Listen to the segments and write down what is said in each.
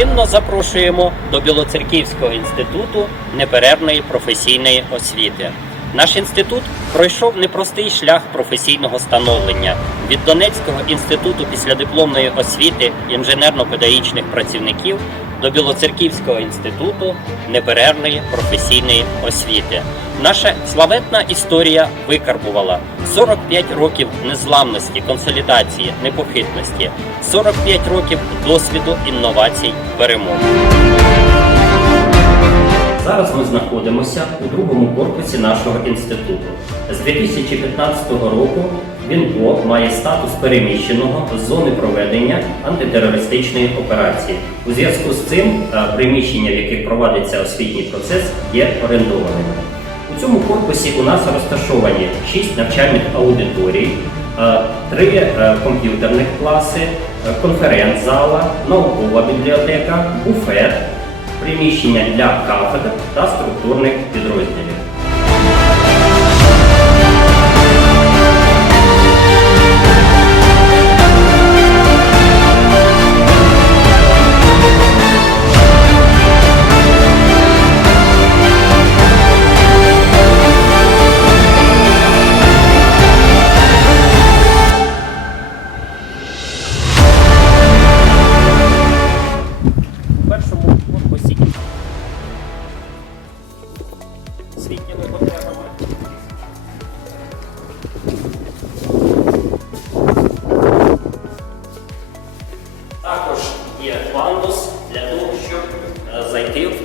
гостинно запрошуємо до Білоцерківського інституту неперервної професійної освіти. Наш інститут пройшов непростий шлях професійного становлення від Донецького інституту післядипломної освіти інженерно-педагогічних працівників до Білоцерківського інституту неперервної професійної освіти. Наша славетна історія викарбувала 45 років незламності, консолідації, непохитності, 45 років досвіду інновацій, перемог. Зараз ми знаходимося у другому корпусі нашого інституту. З 2015 року він БО має статус переміщеного з зони проведення антитерористичної операції. У зв'язку з цим е, приміщення, в яких проводиться освітній процес, є орендованими. У цьому корпусі у нас розташовані 6 навчальних аудиторій, 3 комп'ютерних класи, е, конференц-зала, наукова бібліотека, буфет, приміщення для кафедр та структурних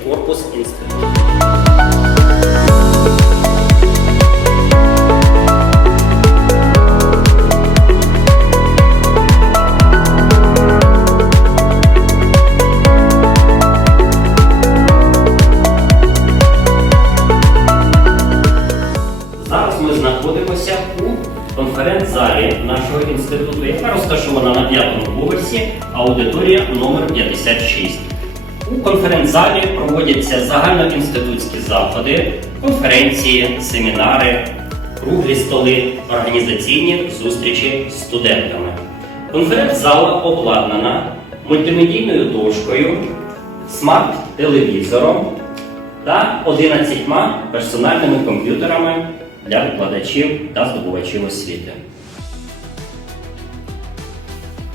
корпус ми знаходимося у конференц-залі нашого інституту, яка розташована на п'ятому поверсі, аудиторія номер 56. Конференц-залі проводяться загальноінститутські заходи, конференції, семінари, круглі столи, організаційні зустрічі з студентами. Конференц-зала обладнана мультимедійною дошкою, смарт-телевізором та 11 персональними комп'ютерами для викладачів та здобувачів освіти.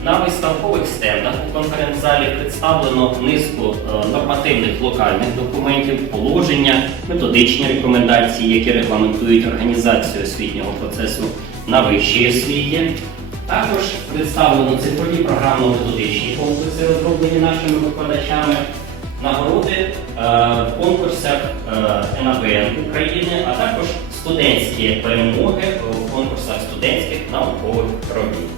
На виставкових стендах у конференц-залі представлено низку е, нормативних локальних документів, положення, методичні рекомендації, які регламентують організацію освітнього процесу на вищій освіті. Також представлено цифрові програмно-методичні комплекси, розроблені нашими викладачами, нагороди е, в конкурсах е, НАБН України, а також студентські перемоги в конкурсах студентських наукових робіт.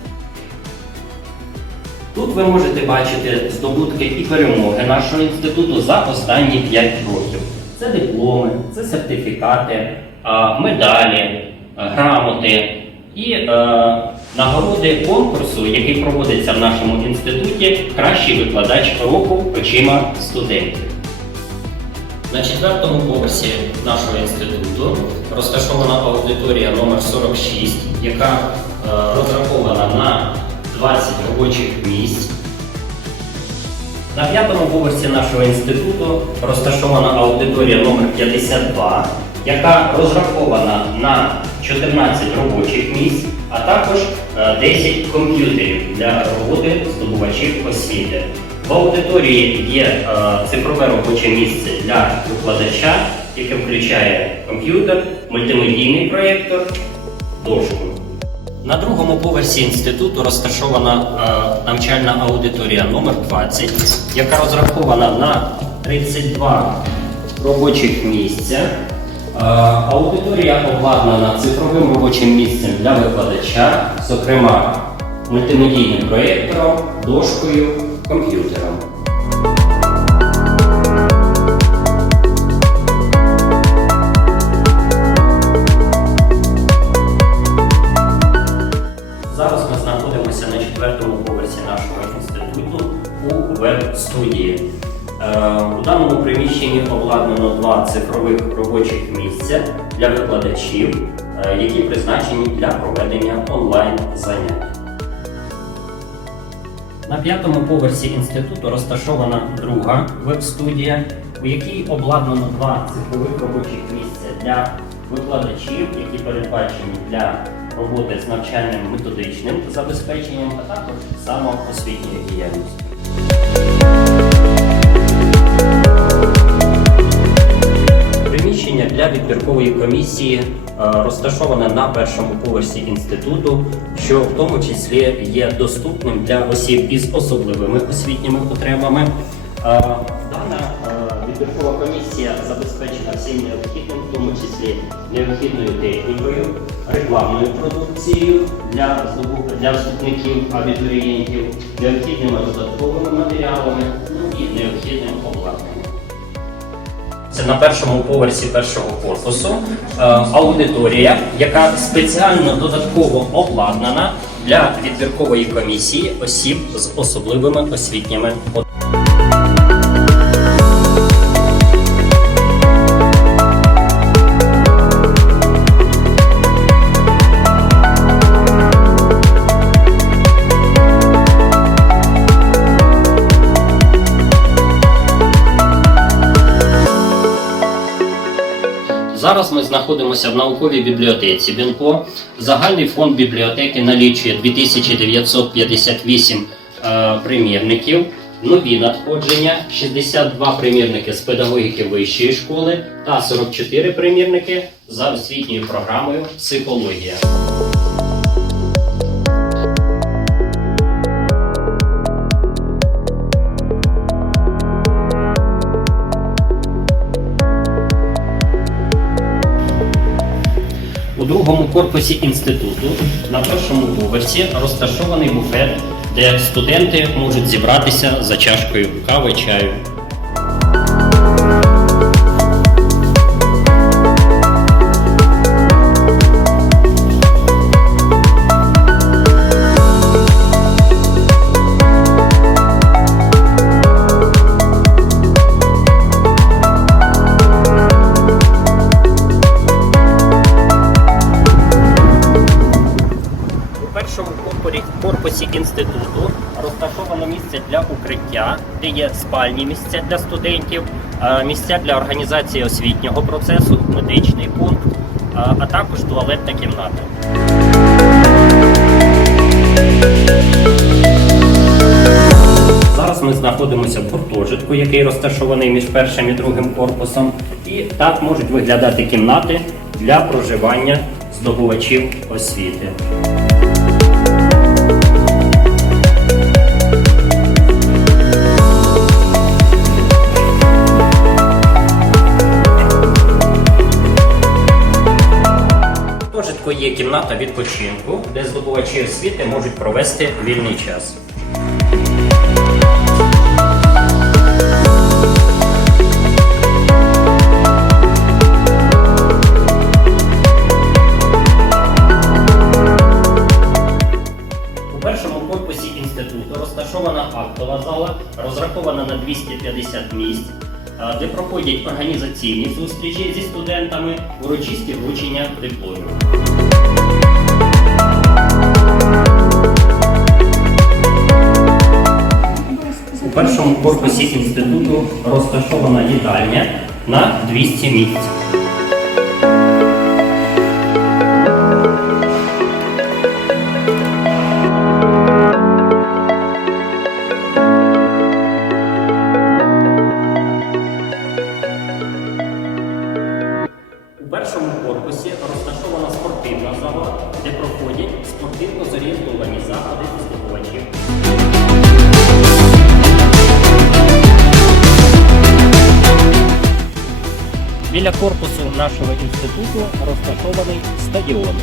Тут ви можете бачити здобутки і перемоги нашого інституту за останні 5 років. Це дипломи, це сертифікати, медалі, грамоти і е, нагороди конкурсу, який проводиться в нашому інституті Кращий викладач року очима студентів. На четвертому поверсі нашого інституту розташована аудиторія номер 46, яка е, розрахована на 20 робочих місць. На п'ятому поверсі нашого інституту розташована аудиторія номер 52, яка розрахована на 14 робочих місць, а також е, 10 комп'ютерів для роботи здобувачів освіти. В аудиторії є е, цифрове робоче місце для викладача, яке включає комп'ютер, мультимедійний проєктор, дошку. На другому поверсі інституту розташована е, навчальна аудиторія номер 20, яка розрахована на 32 робочих місця. Е, аудиторія обладнана цифровим робочим місцем для викладача, зокрема мультимедійним проєктором, дошкою, комп'ютером. Цифрових робочих місця для викладачів, е, які призначені для проведення онлайн занять. На п'ятому поверсі інституту розташована друга веб-студія, у якій обладнано два цифрових робочих місця для викладачів, які передбачені для роботи з навчальним методичним забезпеченням, а також самоосвітньою діяльністю. Приміщення для відбіркової комісії е, розташоване на першому поверсі інституту, що в тому числі є доступним для осіб із особливими освітніми потребами. Е, Дана е, відбіркова комісія забезпечена всім необхідним, в тому числі необхідною технікою, рекламною продукцією для для вступників абітурієнтів, необхідними додатковими матеріалами ну і необхідним обладнанням. Це на першому поверсі першого корпусу е, аудиторія, яка спеціально додатково обладнана для відбіркової комісії осіб з особливими освітніми потребами. Знаходимося в науковій бібліотеці БІНКО. Загальний фонд бібліотеки налічує 2958 е, примірників. Нові надходження 62 примірники з педагогіки вищої школи та 44 примірники за освітньою програмою психологія. Другому корпусі інституту на першому поверсі розташований буфет, де студенти можуть зібратися за чашкою кави чаю. Інституту розташовано місце для укриття, де є спальні місця для студентів, е, місця для організації освітнього процесу, медичний пункт, е, а також туалетна кімната. Зараз ми знаходимося в гуртожитку, який розташований між першим і другим корпусом. І так можуть виглядати кімнати для проживання здобувачів освіти. Є кімната відпочинку, де здобувачі освіти можуть провести вільний час. Проходять організаційні зустрічі зі студентами, урочисті вручення дипломів. У першому корпусі інституту розташована їдальня на 200 місць. Біля корпусу нашого інституту розташований стадіон,